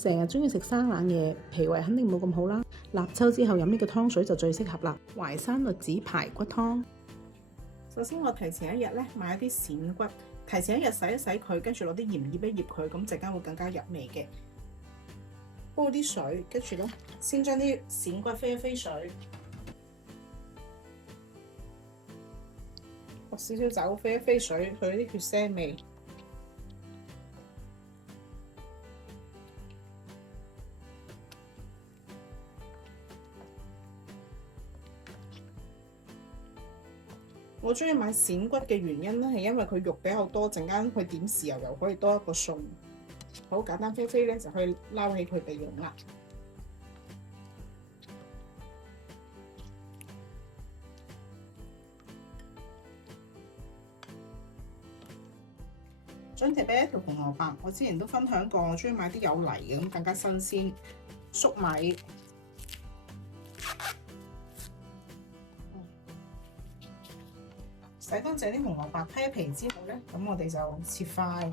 成日鍾意食生冷嘢，脾胃肯定冇咁好啦。立秋之後飲呢個湯水就最適合啦。淮山栗子排骨湯。首先我提前一日咧買一啲鱔骨，提前一日洗一洗佢，跟住攞啲鹽醃一醃佢，咁陣間會更加入味嘅。煲啲水，跟住咧先將啲鱔骨飛一飛水，落少少酒飛一飛水，去啲血腥味。我中意買鱔骨嘅原因咧，係因為佢肉比較多，陣間佢點豉油又可以多一個餸。好簡單飛飛咧，就可以撈起佢備用啦。準備俾一條紅蘿蔔，我之前都分享過，我中意買啲有泥嘅，咁更加新鮮。粟米。洗乾淨啲紅蘿蔔，批皮之後咧，咁我哋就切塊。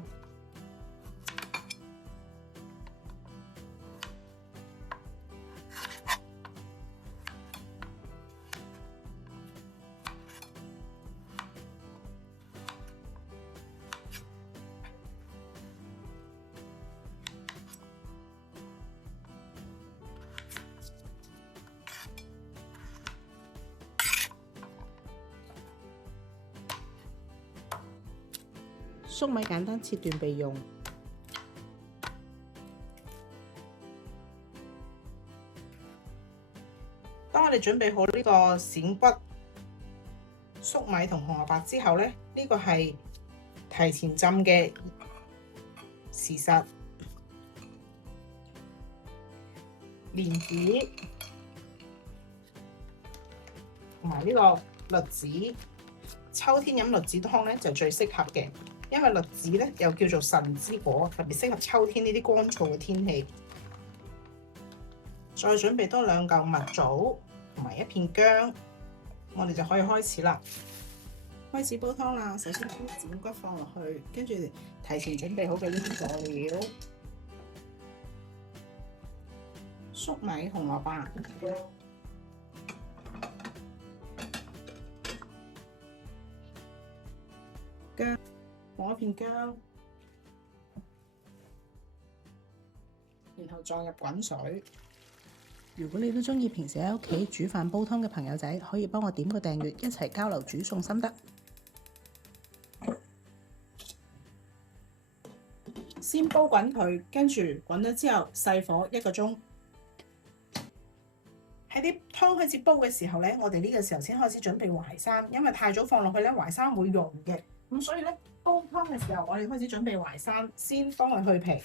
粟米簡單切段備用。當我哋準備好呢個鱔骨、粟米同紅蘿蔔之後咧，呢個係提前浸嘅事實。蓮子同埋呢個栗子，秋天飲栗子湯咧就最適合嘅。因為栗子咧又叫做神之果，特別適合秋天呢啲乾燥嘅天氣。再準備多2嚿蜜棗同埋1片薑，我哋就可以開始啦。開始煲湯啦！首先將鱔骨放落去，跟住提前準備好嘅呢啲佐料：粟米、紅蘿蔔、薑。放一片薑，然後撞入滾水。如果你都中意平時喺屋企煮飯煲湯嘅朋友仔，可以幫我點個訂閱，一齊交流煮餸心得。先煲滾佢，跟住滾咗之後細火1個鐘。喺啲湯開始煲嘅時候咧，我哋呢個時候先開始準備淮山，因為太早放落去咧，淮山會溶嘅。咁所以咧，煲湯嘅時候，我哋開始準備淮山，先幫佢去皮。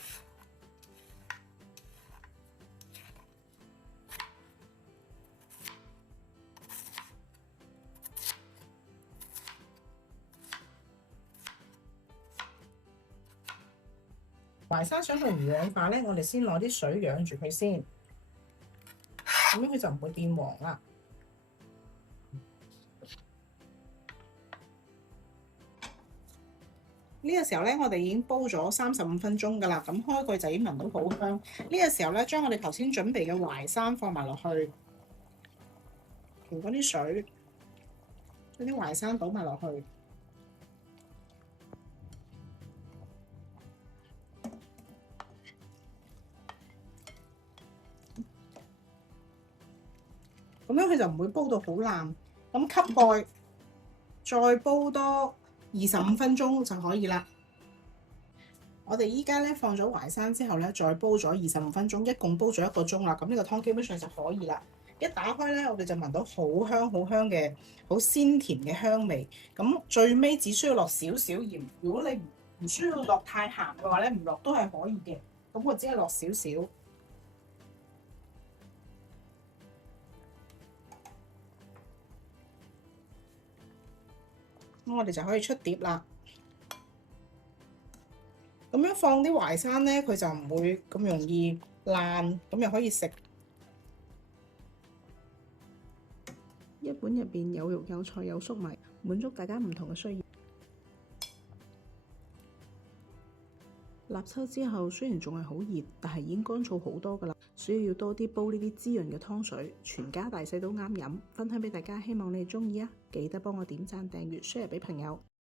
淮山想去魚養化咧，我哋先攞啲水養住佢先，咁樣佢就唔會變黃啦。呢個時候咧，我哋已經煲咗35分鐘㗎啦。咁開蓋就已經聞到好香。呢個時候咧，將我哋頭先準備嘅淮山放埋落去，調嗰啲水，將啲淮山倒埋落去。咁樣佢就唔會煲到好爛。咁吸蓋，再煲多25分鐘就可以啦。我哋依家咧放咗淮山之後咧，再煲咗25分鐘，一共煲咗1個鐘啦。咁呢個湯基本上就可以啦。一打開咧，我哋就聞到好香好香嘅好鮮甜嘅香味。咁最尾只需要落少少鹽。如果你唔需要落太鹹嘅話咧，唔落都係可以嘅。咁我只係落少少。咁我哋就可以出碟啦。咁樣放啲淮山咧，佢就唔會咁容易爛，咁又可以食。一碗入邊有肉有菜有粟米，滿足大家唔同嘅需要。立秋之後雖然仲係好熱，但係已經乾燥好多㗎啦，所以要多啲煲呢啲滋潤嘅湯水，全家大細都啱飲。分享俾大家，希望你哋鍾意啊！記得幫我點讚、訂閱、share 俾朋友。